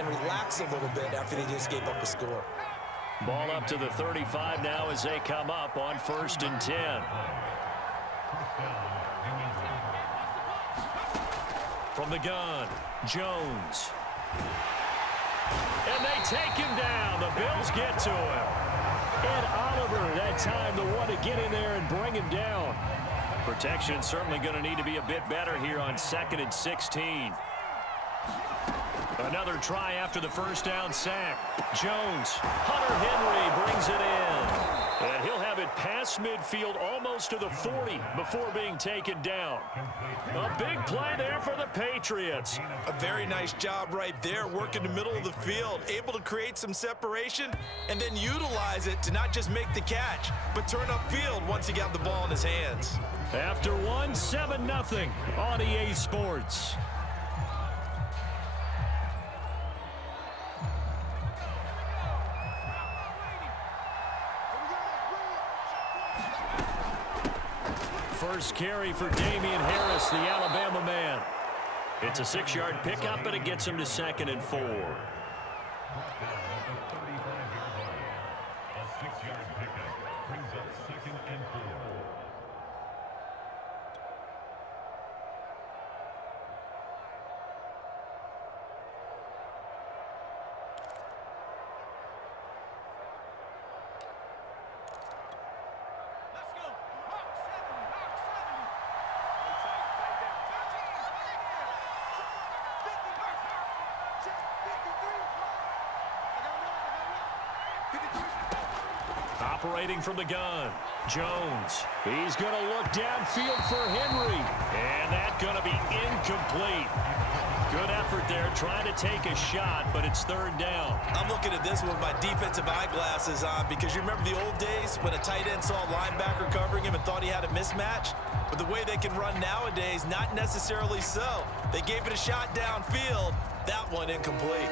and relax a little bit after they just gave up a score. Ball up to the 35 now as they come up on 1st and 10. From the gun, Jones. And they take him down. The Bills get to him. And Oliver, that time, the one to get in there and bring him down. Protection certainly going to need to be a bit better here on 2nd and 16. Another try after the first down sack. Jones, Hunter Henry brings it in. And he'll have it past midfield almost to the 40 before being taken down. A big play there for the Patriots. A very nice job right there, working the middle of the field, able to create some separation and then utilize it to not just make the catch, but turn upfield once he got the ball in his hands. After one, 7-0 on EA Sports. First carry for Damian Harris, the Alabama man. It's a 6-yard pickup, but it gets him to 2nd and 4. Operating from the gun, Jones. He's going to look downfield for Henry. And that's going to be incomplete. Good effort there trying to take a shot, but it's 3rd down. I'm looking at this with my defensive eyeglasses on because you remember the old days when a tight end saw a linebacker covering him and thought he had a mismatch? But the way they can run nowadays, not necessarily so. They gave it a shot downfield. That one incomplete.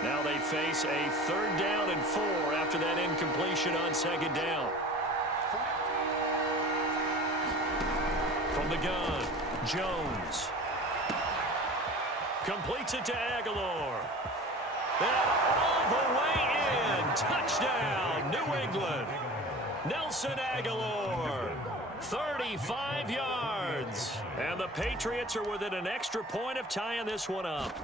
Now they face a 3rd down and 4 after that incompletion on 2nd down. From the gun, Jones. Completes it to Aguilar. And all the way in. Touchdown, New England. Nelson Aguilar. 35 yards. And the Patriots are within an extra point of tying this one up.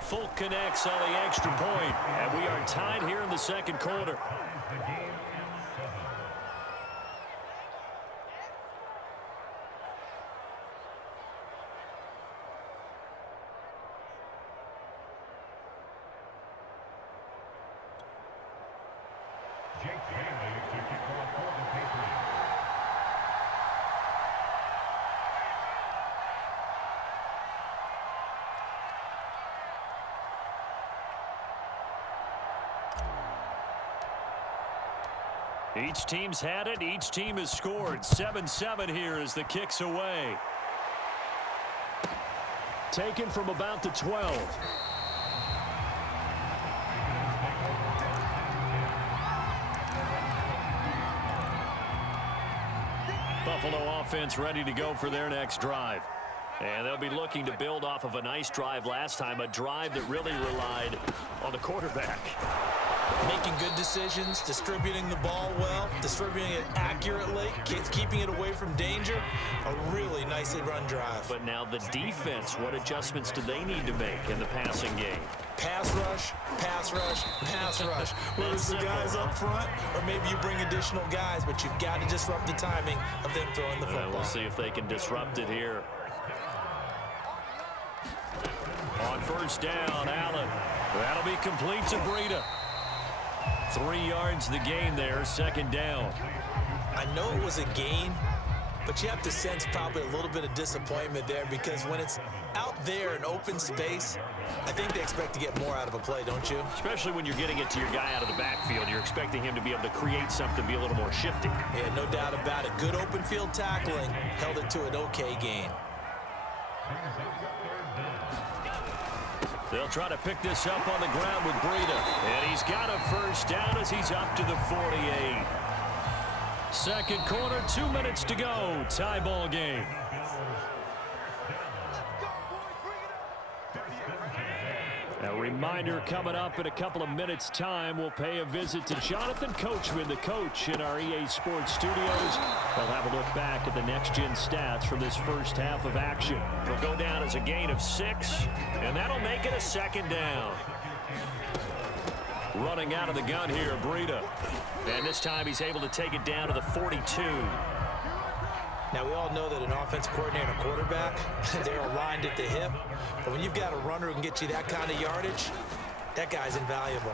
Folk connects on the extra point, and we are tied here in the 2nd quarter. Each team's had it. Each team has scored. 7-7 here as the kick's away. Taken from about the 12. Buffalo offense ready to go for their next drive. And they'll be looking to build off of a nice drive last time, a drive that really relied on the quarterback. Making good decisions, distributing the ball well, distributing it accurately, keeping it away from danger. A really nicely run drive. But now the defense, what adjustments do they need to make in the passing game? Pass rush, pass rush, pass rush. Whether it's the guys up front or maybe you bring additional guys, but you've got to disrupt the timing of them throwing the football. We'll see if they can disrupt it here. On 1st down, Allen. That'll be complete to Breida. 3 yards the gain there, 2nd down. I know it was a gain, but you have to sense probably a little bit of disappointment there because when it's out there in open space, I think they expect to get more out of a play, don't you? Especially when you're getting it to your guy out of the backfield. You're expecting him to be able to create something, be a little more shifty. Yeah, no doubt about it. Good open field tackling held it to an okay gain. They'll try to pick this up on the ground with Breida. And he's got a 1st down as he's up to the 48. 2nd quarter, 2 minutes to go. Tie ball game. A reminder coming up in a couple of minutes' time. We'll pay a visit to Jonathan Coachman, the coach in our EA Sports studios. We'll have a look back at the next-gen stats from this first half of action. It'll go down as a gain of 6, and that'll make it a second down. Running out of the gun here, Breida. And this time he's able to take it down to the 42. Now, we all know that an offensive coordinator and a quarterback, they're aligned at the hip. But when you've got a runner who can get you that kind of yardage, that guy's invaluable.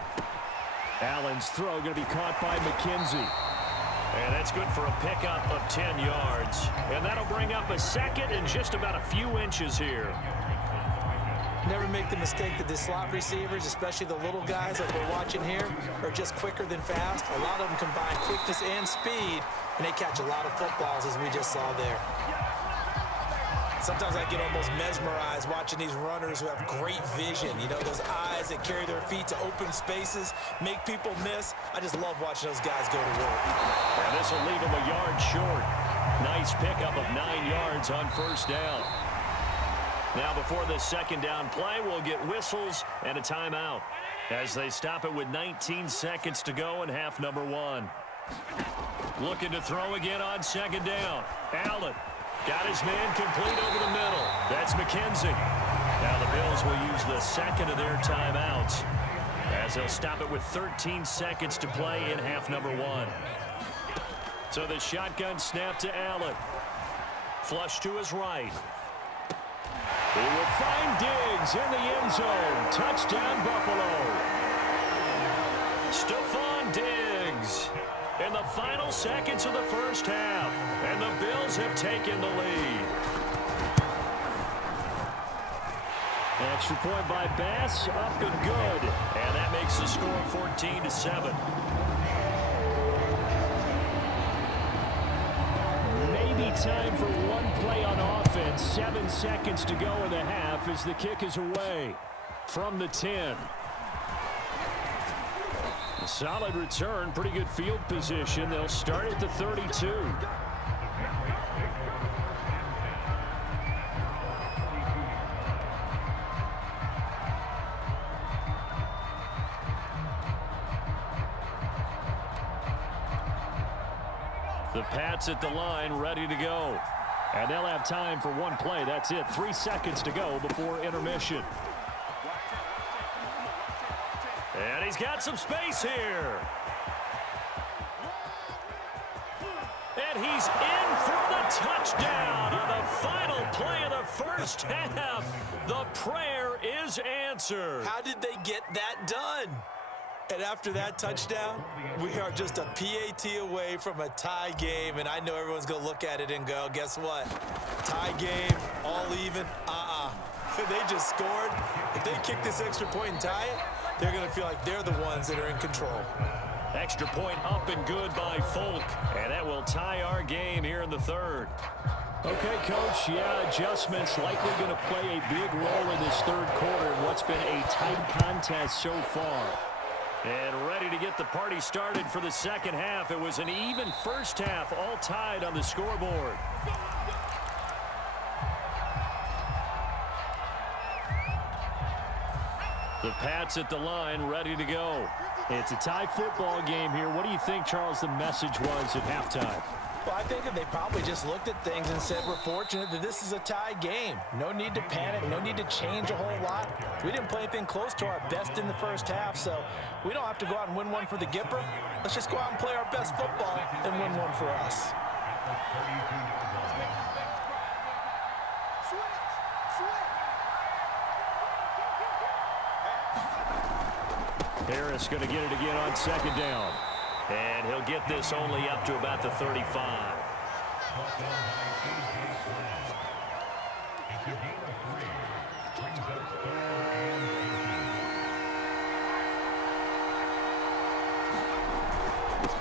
Allen's throw going to be caught by McKenzie. And that's good for a pickup of 10 yards. And that'll bring up a second and just about a few inches here. Never make the mistake that the slot receivers, especially the little guys like we're watching here, are just quicker than fast. A lot of them combine quickness and speed, and they catch a lot of footballs, as we just saw there. Sometimes I get almost mesmerized watching these runners who have great vision. You know, those eyes that carry their feet to open spaces, make people miss. I just love watching those guys go to work. And this will leave them a yard short. Nice pickup of 9 yards on first down. Now before this second down play, we'll get whistles and a timeout as they stop it with 19 seconds to go in half number 1. Looking to throw again on second down. Allen got his man complete over the middle. That's McKenzie. Now the Bills will use the second of their timeouts as they'll stop it with 13 seconds to play in half number 1. So the shotgun snap to Allen. Flush to his right. He will find Diggs in the end zone. Touchdown, Buffalo. Stephon Diggs in the final seconds of the first half. And the Bills have taken the lead. Extra point by Bass, up and good. And that makes the score 14-7. Maybe time for one play on offense. 7 seconds to go in the half as the kick is away from the 10. A solid return, pretty good field position. They'll start at the 32. The Pats at the line, ready to go. And they'll have time for one play. That's it. 3 seconds to go before intermission. And he's got some space here. And he's in for the touchdown on the final play of the first half. The prayer is answered. How did they get that done? And after that touchdown, we are just a PAT away from a tie game. And I know everyone's going to look at it and go, guess what? Tie game, all even, They just scored. If they kick this extra point and tie it, they're going to feel like they're the ones that are in control. Extra point up and good by Folk. And that will tie our game here in the third. Okay, Coach, adjustments likely going to play a big role in this third quarter in what's been a tight contest so far. And ready to get the party started for the second half. It was an even first half, all tied on the scoreboard. The Pats at the line, ready to go. It's a tie football game here. What do you think, Charles, the message was at halftime? Well, I think that they probably just looked at things and said, we're fortunate that this is a tie game. No need to panic, no need to change a whole lot. We didn't play anything close to our best in the first half, so we don't have to go out and win one for the Gipper. Let's just go out and play our best football and win one for us. Harris going to get it again on second down. And he'll get this only up to about the 35.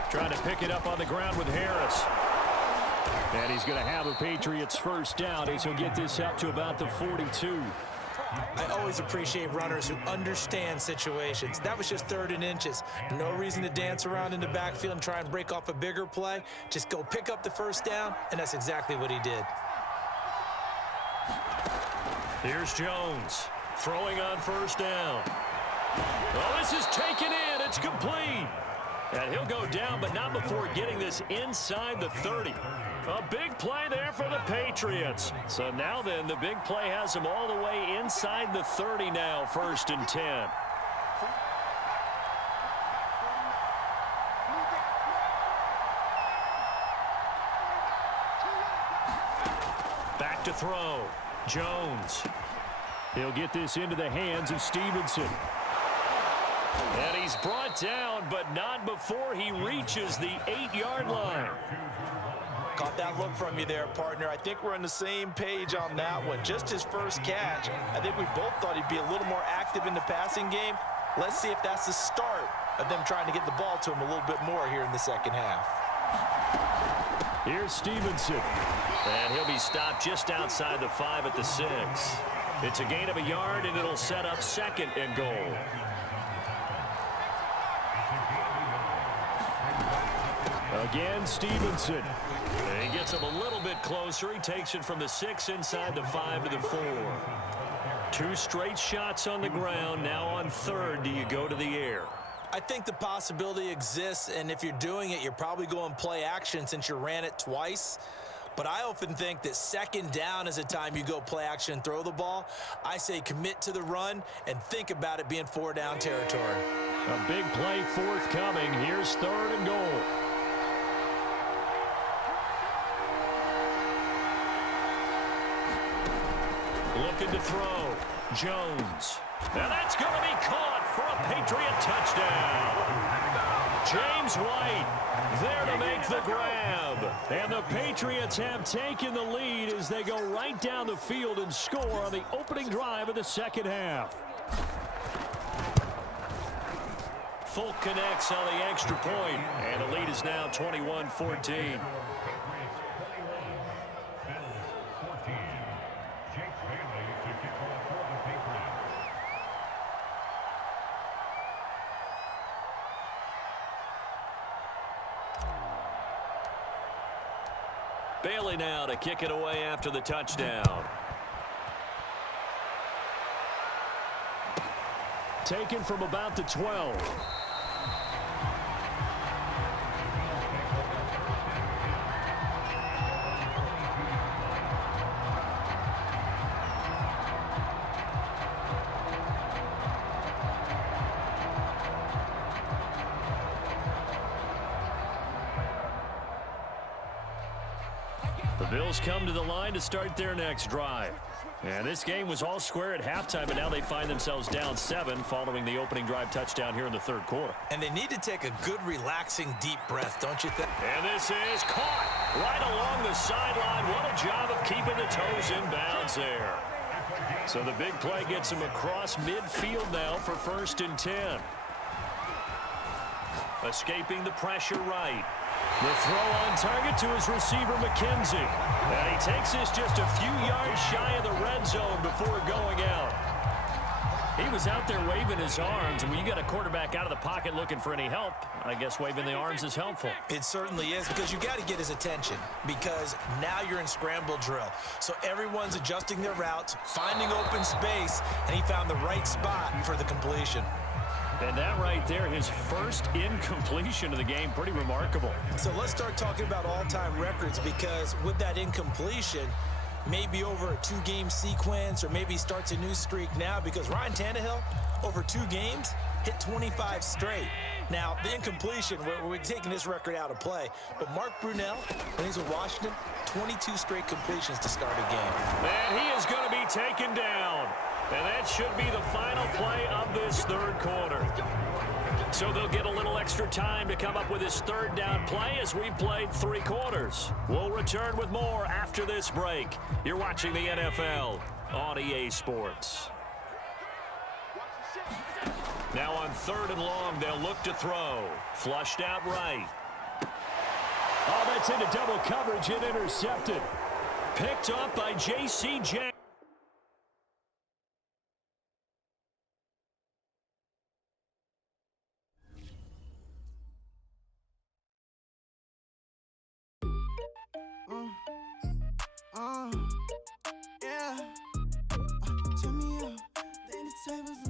Trying to pick it up on the ground with Harris. And he's going to have a Patriots first down as he'll get this up to about the 42. I always appreciate runners who understand situations. That was just 3rd and inches. No reason to dance around in the backfield and try and break off a bigger play. Just go pick up the first down, and that's exactly what he did. Here's Jones. Throwing on first down. Oh, this is taken in. It's complete. And he'll go down, but not before getting this inside the 30. A big play there for the Patriots. So now then, the big play has them all the way inside the 30 now, 1st and 10. Back to throw. Jones. He'll get this into the hands of Stevenson. And he's brought down, but not before he reaches the 8-yard line. Caught that look from you there, partner. I think we're on the same page on that one. Just his first catch. I think we both thought he'd be a little more active in the passing game. Let's see if that's the start of them trying to get the ball to him a little bit more here in the second half. Here's Stevenson. And he'll be stopped just outside the 5 at the 6. It's a gain of a yard, and it'll set up 2nd and goal. Again, Stevenson. And he gets him a little bit closer. He takes it from the 6 inside the 5 to the 4. 2 straight shots on the ground. Now on 3rd, do you go to the air? I think the possibility exists, and if you're doing it, you're probably going play action since you ran it twice. But I often think that 2nd down is a time you go play action and throw the ball. I say commit to the run and think about it being 4-down territory. A big play forthcoming. Here's 3rd and goal. Looking to throw. Jones. And that's going to be caught for a Patriot touchdown. James White there to make the grab. And the Patriots have taken the lead as they go right down the field and score on the opening drive of the second half. Folk connects on the extra point, and the lead is now 21-14. Bailey now to kick it away after the touchdown. Taken from about the 12. The Bills come to the line to start their next drive. And this game was all square at halftime, but now they find themselves down 7 following the opening drive touchdown here in the 3rd quarter. And they need to take a good, relaxing, deep breath, don't you think? And this is caught right along the sideline. What a job of keeping the toes in bounds there. So the big play gets him across midfield now for 1st and 10. Escaping the pressure right. The throw on target to his receiver, McKenzie. And he takes this just a few yards shy of the red zone before going out. He was out there waving his arms, and when you got a quarterback out of the pocket looking for any help, I guess waving the arms is helpful. It certainly is, because you got to get his attention, because now you're in scramble drill. So everyone's adjusting their routes, finding open space, and he found the right spot for the completion. And that right there, his first incompletion of the game, pretty remarkable. So let's start talking about all-time records, because with that incompletion, maybe over a 2-game sequence, or maybe starts a new streak now, because Ryan Tannehill, over 2 games, hit 25 straight. Now, the incompletion, we're taking this record out of play, but Mark Brunell, when he's with Washington, 22 straight completions to start a game. And he is going to be taken down. And that should be the final play of this 3rd quarter. So they'll get a little extra time to come up with his 3rd down play as we've played 3 quarters. We'll return with more after this break. You're watching the NFL on EA Sports. Now on 3rd and long, they'll look to throw. Flushed out right. Oh, that's into double coverage and intercepted. Picked up by J.C. Jackson. Yeah. Turn me up. Sabres